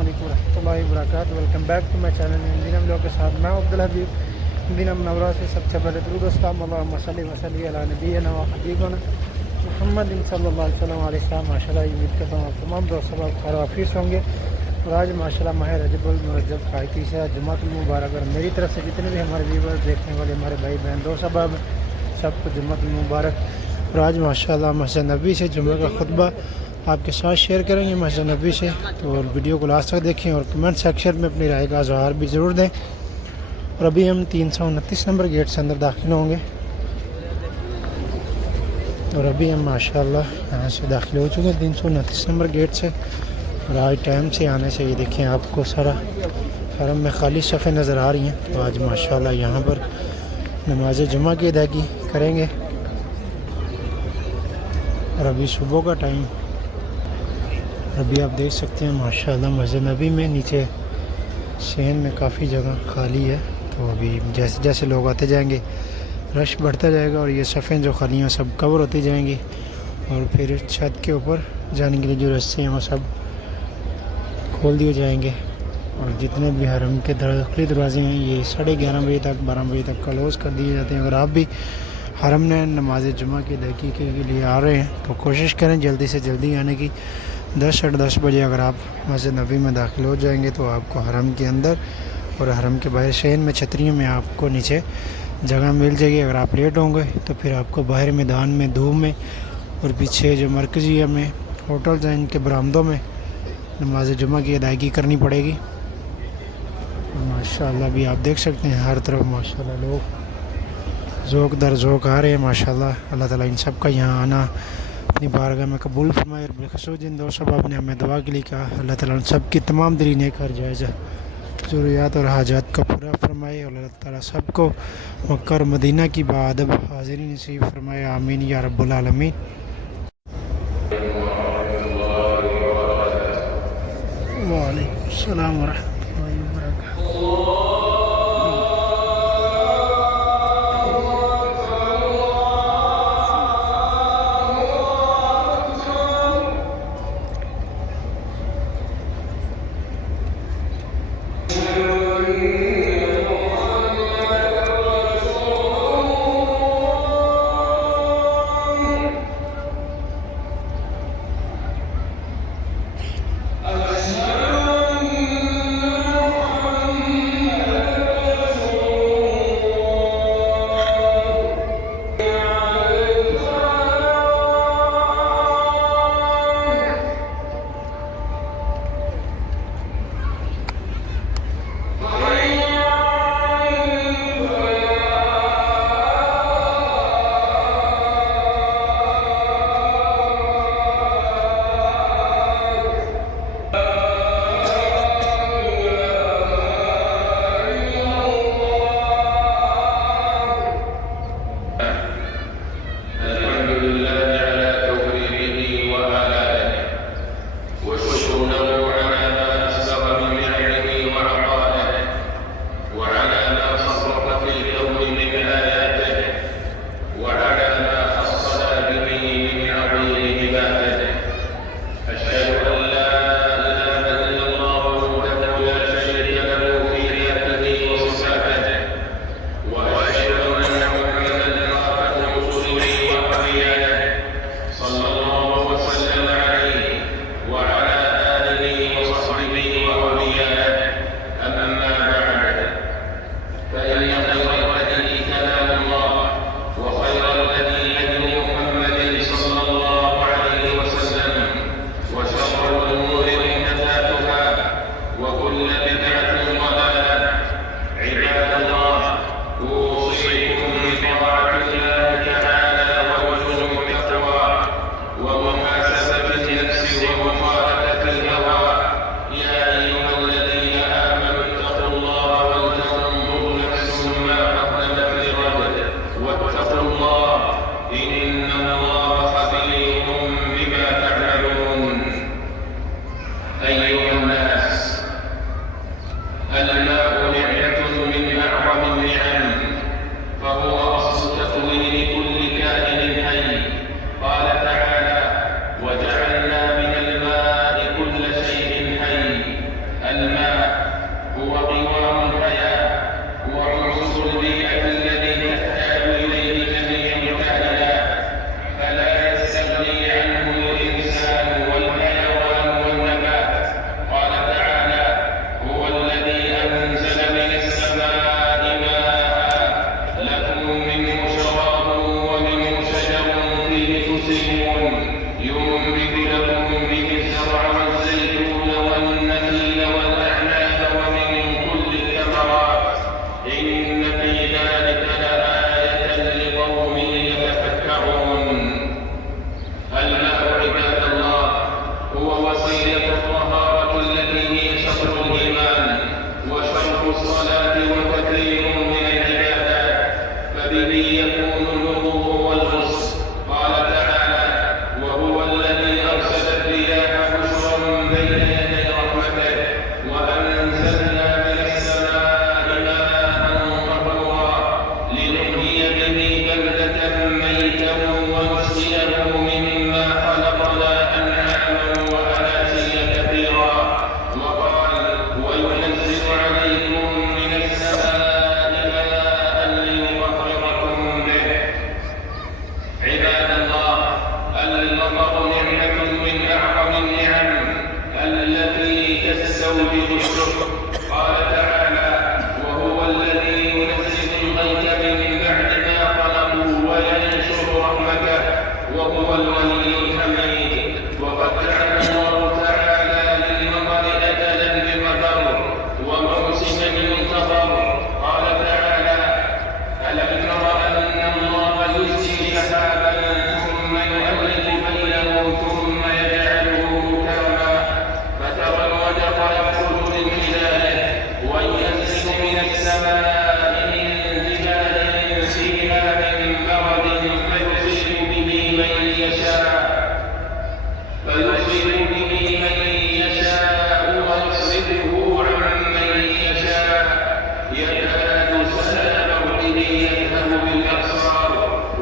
علیکم ورحمۃ اللہ وبرکاتہ. ویلکم بیک ٹو مائی چینل مدینہ بلاگ کے ساتھ میں عبدالحبیب. مدینہ منورہ سے سب سے پہلے درود و سلام اللہم صلی وسلم علی نبینا و حبیبنا محمد صلی اللہ علیہ وسلم علیہ السلام. ماشاء اللہ امید کرتا ہوں آپ تمام دوست سب خیر و عافیت ہوں گے. اور آج ماشاء اللہ ماہ رجب المرجب کا 31 جمعۃ المبارک. اور میری طرف سے جتنے بھی ہمارے ویورز دیکھنے والے ہمارے بھائی بہن دوست احباب سب کو جمعۃ المبارک. اور آج ماشاء اللہ مسجد نبوی سے جمعہ کا خطبہ آپ کے ساتھ شیئر کریں گے مسجد نبوی سے. تو ویڈیو کو لاسٹ تک دیکھیں اور کمنٹ سیکشن میں اپنی رائے کا اظہار بھی ضرور دیں. اور ابھی ہم 329 نمبر گیٹ سے اندر داخل ہوں گے. اور ابھی ہم ماشاءاللہ یہاں سے داخل ہو چکے ہیں 329 نمبر گیٹ سے. اور آج ٹائم سے آنے سے یہ دیکھیں آپ کو سارا حرم میں خالی صفیں نظر آ رہی ہیں. تو آج ماشاءاللہ یہاں پر نماز جمعہ کی ادائیگی کریں گے. اور ابھی صبح کا ٹائم. ابھی آپ دیکھ سکتے ہیں ماشاءاللہ مسجد نبی میں نیچے شین میں کافی جگہ خالی ہے. تو ابھی جیسے جیسے لوگ آتے جائیں گے رش بڑھتا جائے گا اور یہ صفیں جو خالی ہیں سب کور ہوتی جائیں گی. اور پھر چھت کے اوپر جانے کے لیے جو رستے ہیں وہ سب کھول دیے جائیں گے. اور جتنے بھی حرم کے داخلی دروازے ہیں یہ 11:30 بجے تک 12 بجے تک کلوز کر دیے جاتے ہیں. اگر آپ بھی حرم نے نماز جمعہ کی ادائیگی کے لیے آ رہے ہیں تو کوشش کریں جلدی سے جلدی آنے کی. 10 بجے اگر آپ مسجد نبوی میں داخل ہو جائیں گے تو آپ کو حرم کے اندر اور حرم کے باہر شین میں چھتریوں میں آپ کو نیچے جگہ مل جائے گی. اگر آپ لیٹ ہوں گے تو پھر آپ کو باہر میدان میں دھوپ میں اور پیچھے جو مرکزیہ میں ہوٹلز ہیں ان کے برآمدوں میں نماز جمعہ کی ادائیگی کرنی پڑے گی. ماشاءاللہ بھی آپ دیکھ سکتے ہیں ہر طرف ماشاءاللہ لوگ ذوق در ذوق آ رہے ہیں. ماشاءاللہ اللہ تعالیٰ ان سب کا یہاں آنا اپنی بارگاہ میں قبول فرمائے. اور بالخصوص جن دوست صاحب نے ہمیں دعا کے لیے کہا اللہ تعالیٰ ان سب کی تمام دلی نیک ہر جائزہ ضروریات اور حاجات کو پورا فرمائے. اور اللہ تعالیٰ سب کو مکہ اور مدینہ کی باادب حاضری نصیب فرمائے. آمین یا رب العالمین. وعلیکم السلام ورحمۃ اللہ وبرکاتہ. يريد الشكر. قال تعالى: وهو الذي ينزل الغيث من بعد ما قنطوا وينشر رحمته وهو الولي الحميد. وقد جعل الله تعالى للمطر أجلا بمطر وموسما ينتظر. قال تعالى: ألم تر أن الله يزجي سحابا ثم يؤلف بينه ثم يجعله ركاما فترى الودق يخرج من خلاله وينزل من السماء من جبال فيها من برد فيصيب به من يشاء ويصرفه عن من يشاء يكاد سنا برده يذهب بالأبصار.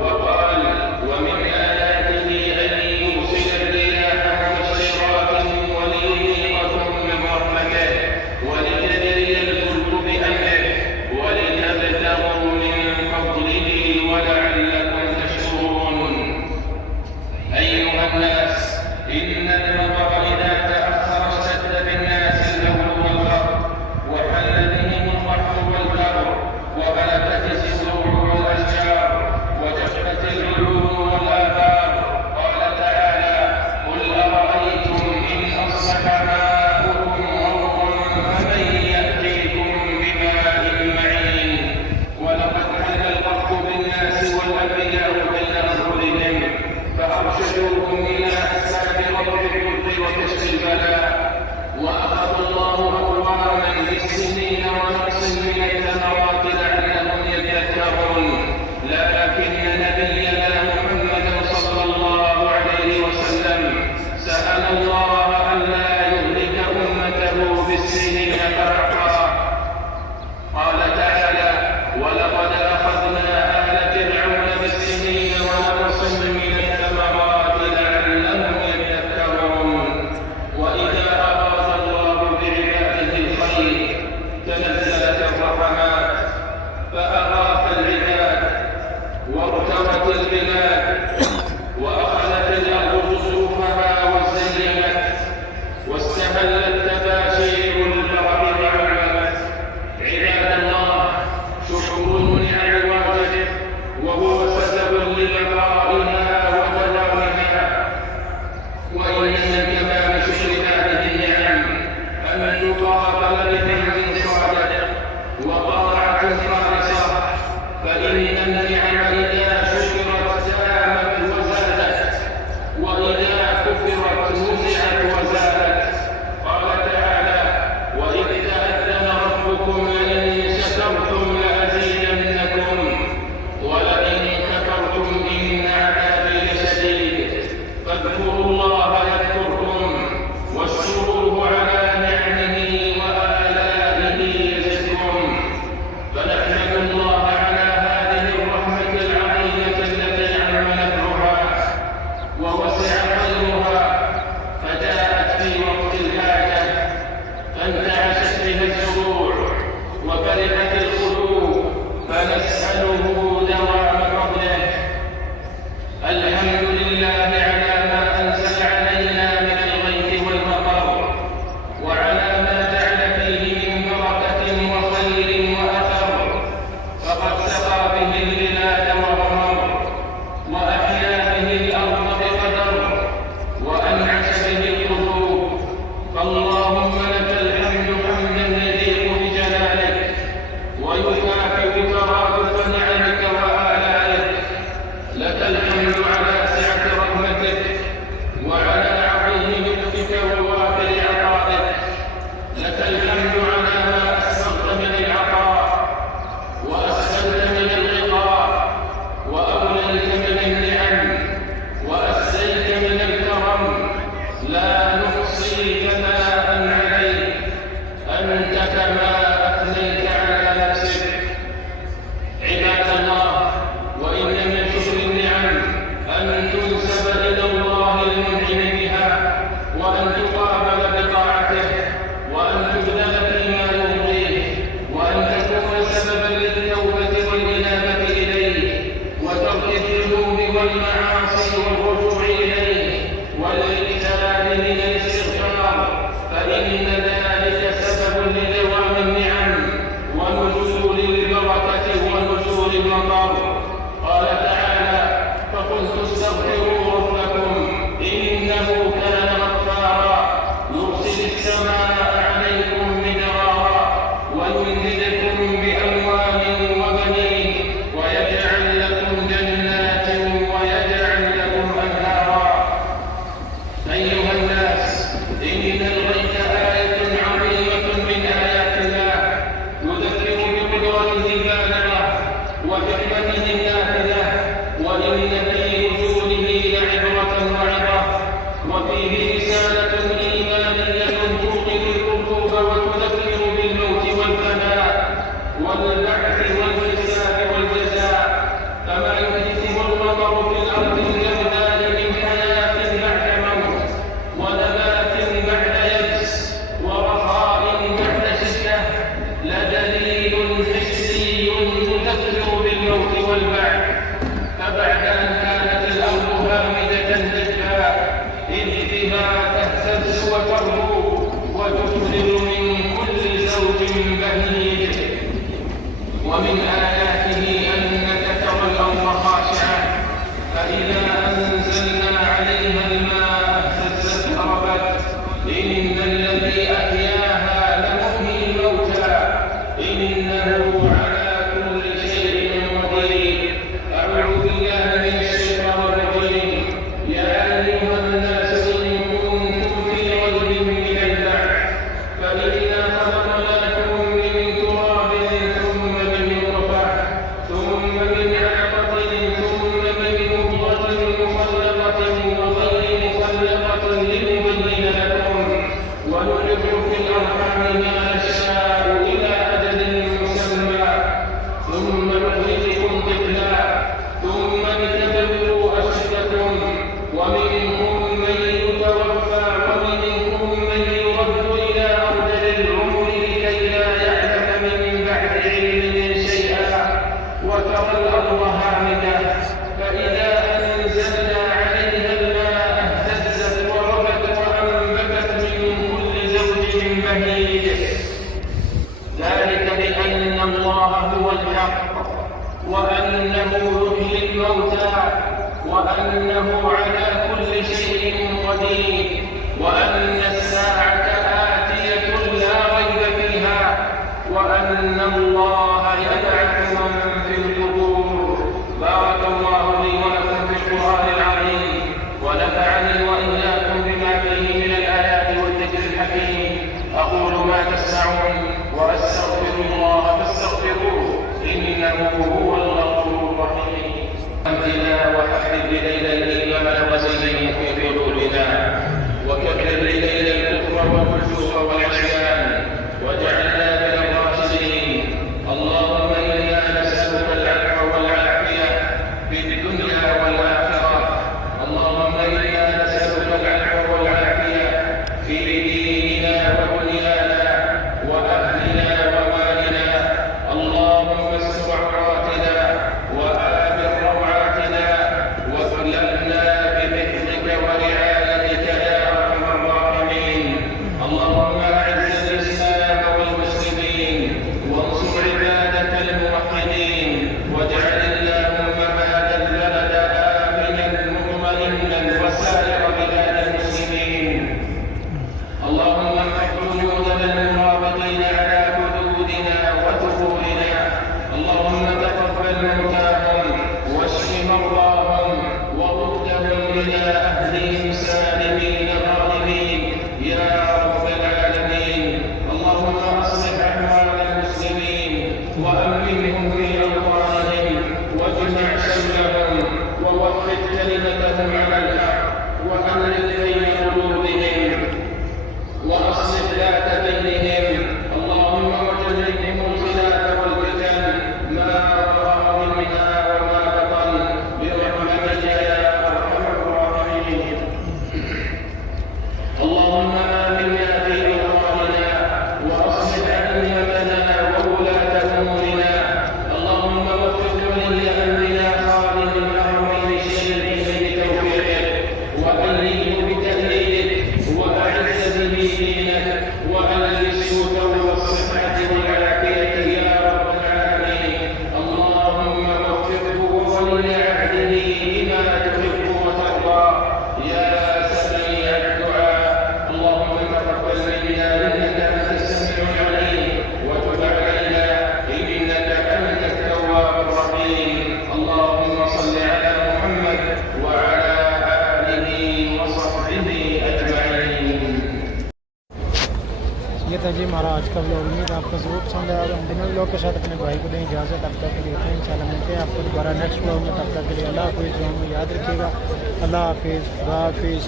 وقال: ومن آياته أن يرسل الرياح مبشرات وليذيقكم من رحمته ولتجري الفلك بأمره ولتبتغوا من فضله ولعلكم تشكرون. أيها الناس، إن المطر إذا تأخر اشتد بالناس الهول والغرق وحل بهم القحط والكرب وهلكت الزروع والأشجار وجفت العيون والآثار. قال تعالى: قل أرأيتم إن أصبح ماؤكم غورا فمن يأتيكم بماء معين. ولقد حل القحط بالناس والأنبياء بين أظهرهم فأرشدوهم إلى أسباب رب الجود وكشف البلاء. وأخذ الله أقواما بالسنين ونقص من الثمرات لعلهم يذكرون. لكن نبينا محمد صلى الله عليه وسلم سأل الله ألا يهلك أمته بالسنين فرحا. قال تعالى: ولقد أخذنا آل فرعون بالسنين ونقص من الثمرات لعلهم يذكرون. وإذا أراد الله بعباده الخير تنزلت الرحمات فأغاث العباد وارتوت البلاد وأخذت الأرض زخرفها وزينت واستهلت تباشير الفرح وعمت. عباد الله، شكر نعم واجب وهو سبب لبقائها ودوامها. وإن من تمام شكر هذه النعم أن تقابل بنعم صادق وطاعة خالصة. فإن النعم إذا شكرت دامت وزادت وإذا كفرت نزعت وزادت. قال تعالى: وإذ تأذن ربكم لئن شكرتم لأزيدنكم ولئن كفرتم إن عذابي لشديد. فاذكروا الله يذكركم واشكروه على نعمه وآلائه يزدكم. فنحمد الله على هذه الرحمة العظيمة التي عم نفعها ووسع خيرها فجاءت في وقت الحاجة فانتعشت بها الزروع وفرحت القلوب فنسأله دوام فضله. الحمد لله على ما أنزل علينا من الغيث والمطر وعلى ما جعل فيه من بركة وخير وأثر. فقد سقى به البلاد وغمر وأحيا به الأرض بقدر وأنعش به القلوب. فاللهم لك الحمد بيده، ذلك بأن الله هو الحق، وأنه يحيي الموتى، وأنه على كل شيء قدير، وأن الساعة آتية لا ريب فيها، وأن الله يبعث من في القبور. بارك الله لي ولكم في القرآن العظيم، ونفعني وإياكم بما فيه من الآيات والذكر الحكيم. أقول ما تسمعون وأستغفر الله فاستغفروه إنه هو الغفور الرحيم. أمنا وحبب إلينا الإيمان وزينه في قلوبنا، وكفر إلينا الكفر والفسوق والعصيان، وجعلنا من الراشدين. اللهم إنا نسألك العفو والعافية في الدنيا والآخرة. اللهم إنا نسألك العفو والعافية في ديننا ودنيانا وأهلنا ومالنا. اللهم استر عوراتنا وآمن روعاتنا، واكلفنا بحفظك ورعايتك يا أرحم الراحمين. اللهم أعز الإسلام والمسلمين، وانصر عبادك الموحدين، واجعل اللهم هذا البلد آمنا مطمئنا وسائر بلاد المسلمين. اللهم احفظ جنودنا المرابطين على حدودنا وثغورنا. اللهم تقبل موتاهم واشف مرضاهم وردهم إلى أهلهم سالمين غانمين يا رب العالمين. اللهم أصلح أحوال المسلمين وأمنهم في أوطانهم، واجمع شملهم ووحد كلمتهم على الحق، وألف بين قلوبهم، وأصلح ذات بينهم. اللهم وجنبهم الخلاف والفتن ما ظهر منها وما بطن، برحمتك يا أرحم الراحمين. اللهم آمنا في أوطاننا، وأصلح أئمتنا وولاة أمورنا. اللهم وفق ولي أمرنا خالد الأمرين الشريفين بتوفيقك، وأليه بتأييدك، وأعز به دينك، وألبسه ثوب الصحة والعافية يا رب العالمين. اللهم وفقه وولي عهده لما تحب وترضى يا سميع الدعاء. اللهم تقبل منا إنك أنت السميع العليم، وتب علينا إنك أنت التواب الرحيم. اللهم صل على محمد وعلى آله وصحبه أجمعين. ये था जी हमारा आज का व्लॉग। उम्मीद आपको ज़रूर पसंद आया। हम बिना व्लॉग के साथ अपने भाई को दें इजाज़त। तब तक के लिए इंशाल्लाह मिलते हैं आपको दोबारा नेक्स्ट व्लॉग में। तब तक के लिए अल्लाह हाफ़िज़। दुआ में याद रखिएगा। अल्लाह हाफ़िज़। खुदा हाफ़िज़।